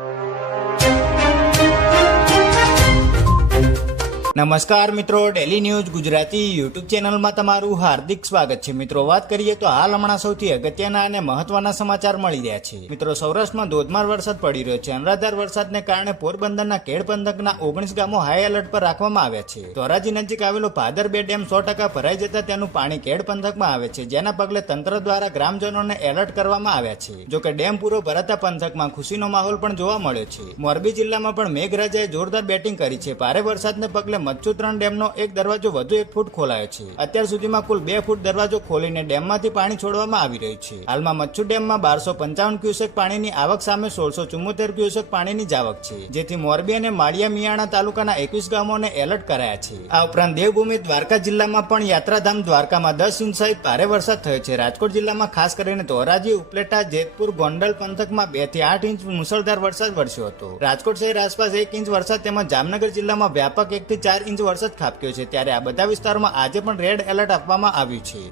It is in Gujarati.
you. નમસ્કાર મિત્રો ડેલી ન્યૂઝ ગુજરાતી યુટ્યુબ ચેનલમાં તમારું હાર્દિક સ્વાગત છે. મિત્રો, વાત કરીએ તો હાલ હમણાં સૌથી અગત્યના અને મહત્વના સમાચાર મળી રહ્યા છે. મિત્રો, સૌરાષ્ટ્રમાં ધોધમાર વરસાદ પડી રહ્યો છે. અનરાધાર વરસાદને કારણે પોરબંદરના કેડ પંથકના ઓગણીસ ગામો હાઈ એલર્ટ પર રાખવામાં આવ્યા છે. ધોરાજી નજીક આવેલો ભાદર બે ડેમ સો ટકા ભરાઈ જતા તેનું પાણી કેડ પંથકમાં આવે છે, જેના પગલે તંત્ર દ્વારા ગ્રામજનોને એલર્ટ કરવામાં આવ્યા છે. જોકે ડેમ પૂરો ભરાતા પંથકમાં ખુશીનો માહોલ પણ જોવા મળ્યો છે. મોરબી જિલ્લામાં પણ મેઘરાજાએ જોરદાર બેટિંગ કરી છે. ભારે વરસાદને પગલે મચ્છુત્રણ ડેમનો એક દરવાજો વધુ એક ફૂટ ખોલાયો છે. અત્યાર સુધીમાં કુલ બે ફૂટ દરવાજો ખોલીને ડેમમાંથી પાણી છોડવામાં આવી રહ્યું છે. હાલમાં મચ્છુ ડેમમાં બારસો પંચાવન ક્યુસેક પાણીની આવક સામે સોળસો ચુમ્મોતેર ક્યુસેક પાણીની જાવક છે, જેથી મોરબી અને માળિયા મિયાણા તાલુકાના એકવીસ ગામોને એલર્ટ કરાયા છે. આ ઉપરાંત દેવભૂમિ દ્વારકા જિલ્લામાં પણ યાત્રાધામ દ્વારકામાં દસ ઇંચ સહિત ભારે વરસાદ થયો છે. રાજકોટ જિલ્લામાં ખાસ કરીને ધોરાજી, ઉપલેટા, જેતપુર, ગોંડલ પંથકમાં બેથી આઠ ઇંચ મુસળધાર વરસાદ વરસ્યો હતો. રાજકોટ શહેર આસપાસ એક ઇંચ વરસાદ તેમજ જામનગર જિલ્લામાં વ્યાપક એક થી ચાર ઇંચ વરસાદ ખાબક્યો છે. ત્યારે આ બધા વિસ્તારોમાં આજે પણ રેડ એલર્ટ આપવામાં આવ્યું છે.